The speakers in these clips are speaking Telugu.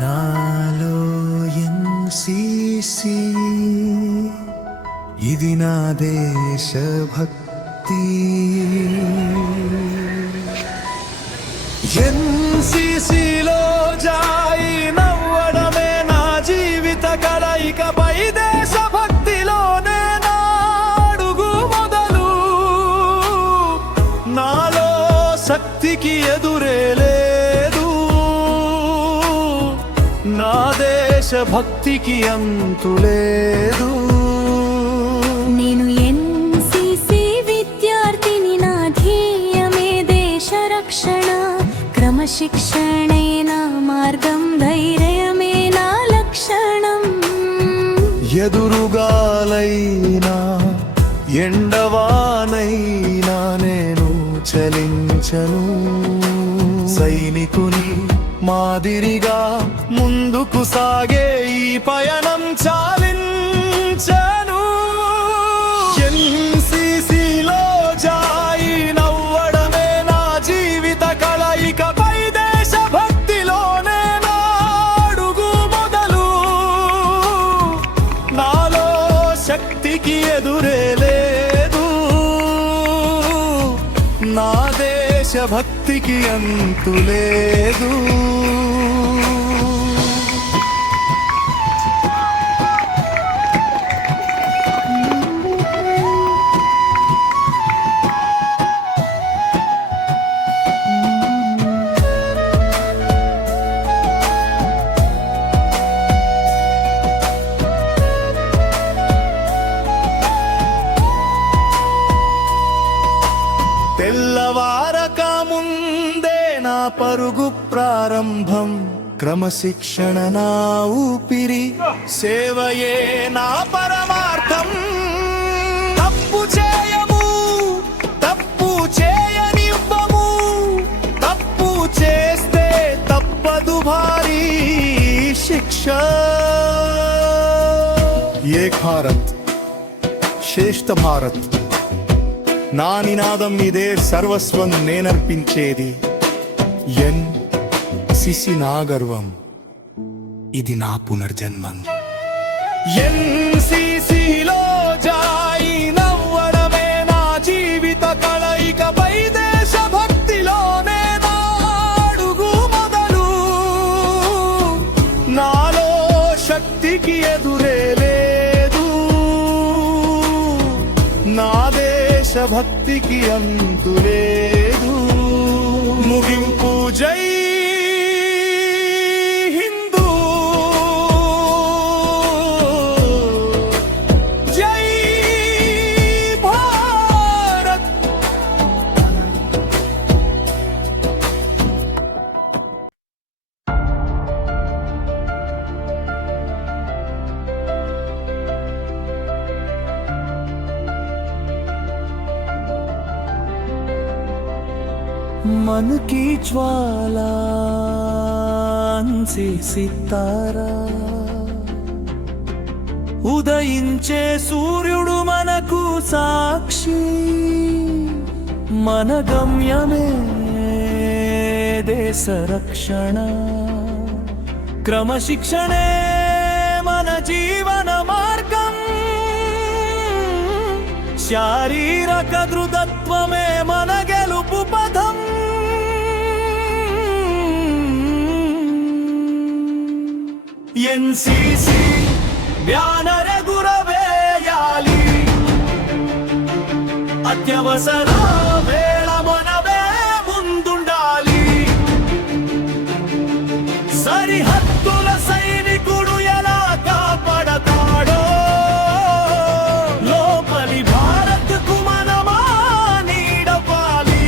నాలో ఎన్‌సీసీ ఇది నా దేశభక్తి. ఎన్‌సీసీలో జాయిన్ అవ్వడమే నా జీవిత కల. ఇకపై దేశభక్తిలోనే నా అడుగు మొదలు. నాలో శక్తికి ఎదురే లేదు, నా దేశభక్తికి అంతు లేదు. నేను ఎన్‌సీసీ విద్యార్థిని, నా ధ్యేయమే దేశ రక్షణ. క్రమశిక్షణే నా మార్గం, ధైర్యమే నా లక్షణం. ఎదురుగాలైనా ఎండవానైనా నేను చలించను. సైనికుని మాదిరిగా ముందుకు సాగే ఈ పయనం చాలించను. ఎన్‌సీసీలో జాయిన్ అవ్వడమే నా జీవిత కల. ఇకపై దేశభక్తిలోనే నా అడుగు మొదలు. నాలో శక్తికి ఎదురే లేదు, నా దేశభక్తికి అంతు లేదు. తెల్లవారక ముందే నా పరుగు ప్రారంభం. క్రమశిక్షణ నా ఊపిరి, సేవయే నా పరమార్థం. తప్పు చేయము, తప్పు చేయనివ్వము. తప్పు చేస్తే తప్పదు భారీ శిక్ష. ఏక్ భారత్ శ్రేష్ఠ భారత్, నా నినాదం ఇదే, సర్వస్వం నేనర్పించేది. ఎన్‌సీసీ నా గర్వం, ఇది నా పునర్జన్మం. ఎన్‌సీసీలో జాయిన్ అవ్వడమే నా జీవిత కల. ఇకపై దేశభక్తిలోనే నా అడుగు మొదలు. నాలో శక్తికి ఎదురే లేదు, నా దేశభక్తికి అంతు లేదు. ముగింపు జై హిందూ, జై భారత్. मन की ज्वाला से सितारा, ఉదయించే సూర్యుడు మనకు సాక్షి. మన గమ్యమే దేశ రక్షణ. క్రమశిక్షణే మన జీవన మార్గం. శారీరక దృఢత్వమే మన గెలుపు పథం. ఎన్‌సీసీ బ్యానర్ ఎగురవేయాలి. అత్యవసర వేళ మనమే ముందుండాలి. సరిహద్దుల సైనికుడు ఎలా కాపాడతాడో, లోపలి భారత్కు మనమా నీడవాలి.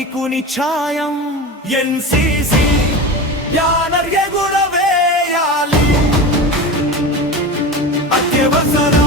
సైనికుని ఛాయం ఎన్సీసీ బ్యానర్ ఎగురవేయాలి అత్యవసర